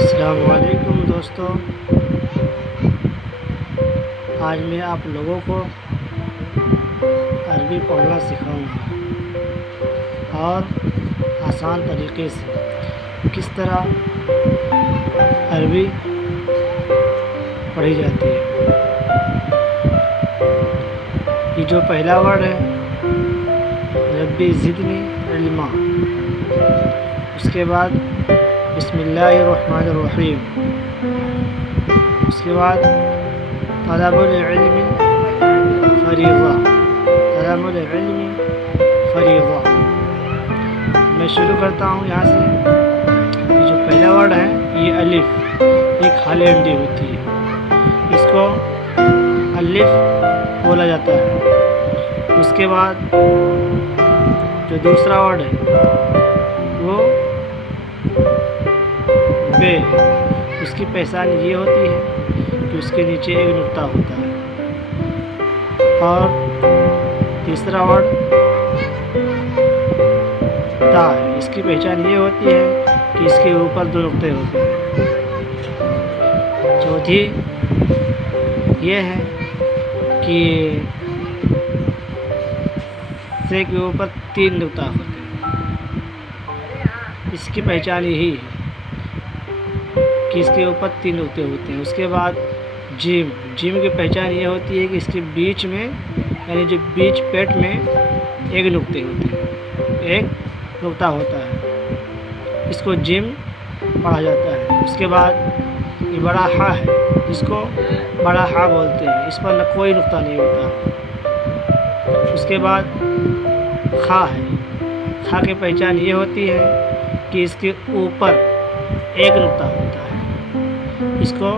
السلام علیکم دوستو، آج میں آپ لوگوں کو عربی پڑھنا سکھاؤں گا اور آسان طریقے سے کس طرح عربی پڑھی جاتی ہے۔ یہ جو پہلا ورڈ ہے ربی زدنی علما، اس کے بعد بسم اللہ الرحمن الرحیم، اس کے بعد طلب العلم فریضہ، طلب العلم فریضہ۔ میں شروع کرتا ہوں یہاں سے۔ یہ جو پہلا ورڈ ہے یہ الف، ایک خالی انڈی ہوتی ہے، اس کو الف بولا جاتا ہے۔ اس کے بعد جو دوسرا ورڈ ہے وہ بے، اس کی پہچان یہ ہوتی ہے کہ اس کے نیچے ایک نقطہ ہوتا ہے۔ اور تیسرا ورڈ تا ہے، اس کی پہچان یہ ہوتی ہے کہ اس کے اوپر دو نقطے ہوتے ہیں۔ چوتھی یہ ہے کہ سے کے اوپر تین نقطہ ہوتے ہیں، اس کی پہچان یہی ہے کہ اس کے اوپر تین نقطے ہوتے ہیں۔ اس کے بعد جیم، جیم کی پہچان یہ ہوتی ہے کہ اس کے بیچ میں، یعنی جو بیچ پیٹ میں ایک نقطے ہوتے ہیں، ایک نقطہ ہوتا ہے، اس کو جیم پڑھا جاتا ہے۔ اس کے بعد یہ بڑا ہا ہے، جس کو بڑا ہا بولتے ہیں، اس پر کوئی نقطہ نہیں ہوتا۔ اس کے بعد خا ہے، خا کی پہچان یہ ہوتی ہے کہ اس کے اوپر ایک نقطہ ہوتا ہے، اس کو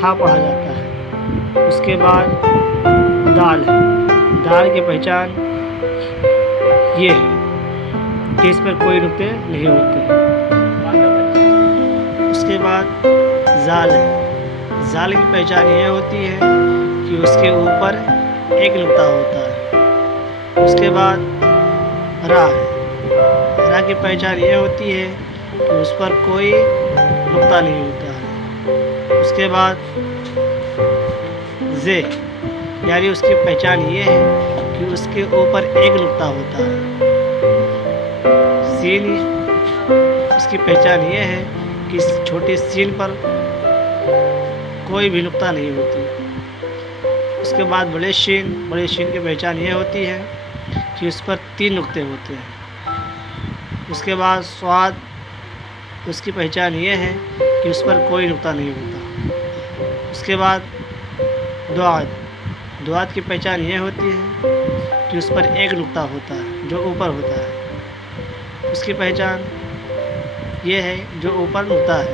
خا پڑھا جاتا ہے۔ اس کے بعد دال ہے، دال کی پہچان یہ ہے کہ اس پر کوئی نقطے نہیں ہوتے۔ اس کے بعد زال ہے، زال کی پہچان یہ ہوتی ہے کہ اس کے اوپر ایک نقطہ ہوتا ہے۔ اس کے بعد را ہے، را کی پہچان یہ ہوتی ہے کہ اس پر کوئی نقطہ نہیں ہوتا ہے۔ اس کے بعد زے، یعنی اس کی پہچان یہ ہے کہ اس کے اوپر ایک نقطہ ہوتا ہے۔ سین، اس کی پہچان یہ ہے کہ اس چھوٹی سین پر کوئی بھی نقطہ نہیں ہوتی۔ اس کے بعد بڑے شین، بڑے شین کی پہچان یہ ہوتی ہے کہ اس پر تین نقطے ہوتے ہیں۔ اس کے بعد سواد، اس کی پہچان یہ ہے کہ اس پر کوئی نقطہ نہیں ہوتا۔ اس کے بعد دعات، دعات کی پہچان یہ ہوتی ہے کہ اس پر ایک نقطہ ہوتا ہے جو اوپر ہوتا ہے۔ اس کی پہچان یہ ہے جو اوپر نقطہ ہے،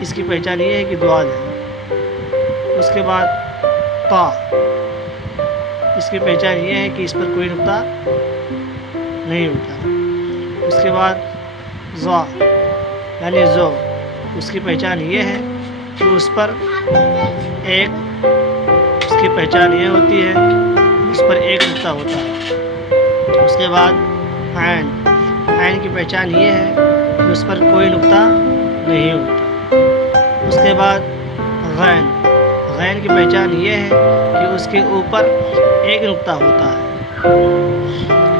اس کی پہچان یہ ہے کہ دعات ہے۔ اس کے بعد تا، اس کی پہچان یہ ہے کہ اس پر کوئی نقطہ نہیں ہوتا۔ اس کے بعد زا، یعنی زو، اس کی پہچان یہ ہے کہ اس پر ایک، اس کی پہچان یہ ہوتی ہے اس پر ایک نقطہ ہوتا ہے۔ اس کے بعد عین، عین کی پہچان یہ ہے کہ اس پر کوئی نقطہ نہیں ہوتا۔ اس کے بعد غین، غین کی پہچان یہ ہے کہ اس کے اوپر ایک نقطہ ہوتا ہے۔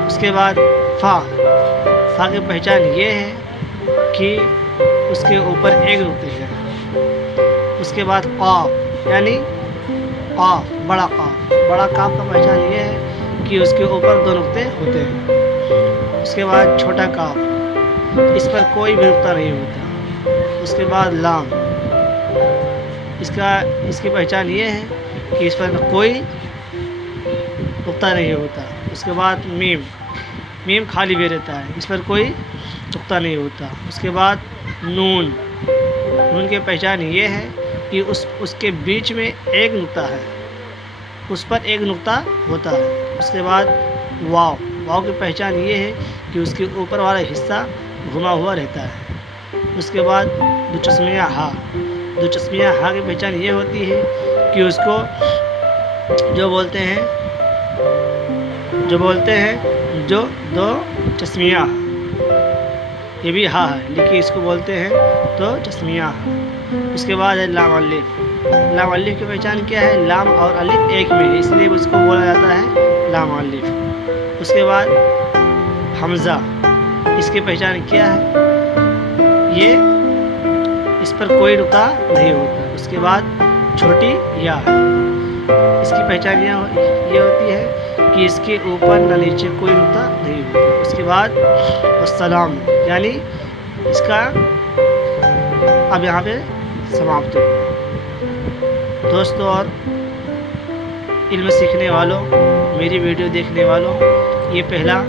اس کے بعد فا، فا کی پہچان یہ ہے کہ اس کے اوپر ایک نقطہ ہے۔ اس کے بعد قاف، یعنی قاف، بڑا قاف، بڑا قاف کا پہچان یہ ہے کہ اس کے اوپر دو نقطے ہوتے ہیں۔ اس کے بعد چھوٹا قاف، اس پر کوئی بھی نقطہ نہیں ہوتا۔ اس کے بعد لام، اس کی پہچان یہ ہے کہ اس پر کوئی نقطہ نہیں ہوتا۔ اس کے بعد میم، میم خالی بھی رہتا ہے، اس پر کوئی نقطہ نہیں ہوتا۔ اس کے بعد نون، نون کی پہچان یہ ہے کہ اس کے بیچ میں ایک نقطہ ہے، اس پر ایک نقطہ ہوتا ہے۔ اس کے بعد واو، واو کی پہچان یہ ہے کہ اس کے اوپر والا حصہ گھما ہوا رہتا ہے۔ اس کے بعد دو چشمیہ ہا، دو چشمیہ ہا کی پہچان یہ ہوتی ہے کہ اس کو جو بولتے ہیں جو دو چشمیہ، یہ بھی ہا ہے لیکن اس کو بولتے ہیں تو تسمیہ ہا۔ اس کے بعد ہے لام الف۔ لام الف کی پہچان کیا ہے؟ لام اور الف ایک میں ہے، اس لیے اس کو بولا جاتا ہے لام الف۔ اس کے بعد حمزہ، اس کی پہچان کیا ہے؟ یہ اس پر کوئی نقطہ نہیں ہوتا۔ اس کے بعد چھوٹی یا، اس کی پہچان یہ ہوتی ہے کہ اس کے اوپر نہ نیچے کوئی نقطہ نہیں ہوتا۔ اس کے بعد السلام، یعنی اس کا اب یہاں پہ سماپت ہو۔ دوستوں اور علم سیکھنے والوں، میری ویڈیو دیکھنے والوں، یہ پہلا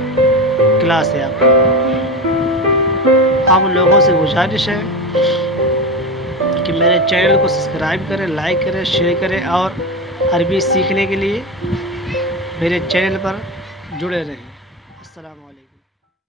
کلاس ہے آپ کا۔ آپ لوگوں سے گزارش ہے کہ میرے چینل کو سبسکرائب کریں، لائک کریں، شیئر کریں اور عربی سیکھنے کے لیے میرے چینل پر جڑے رہیں۔ السلام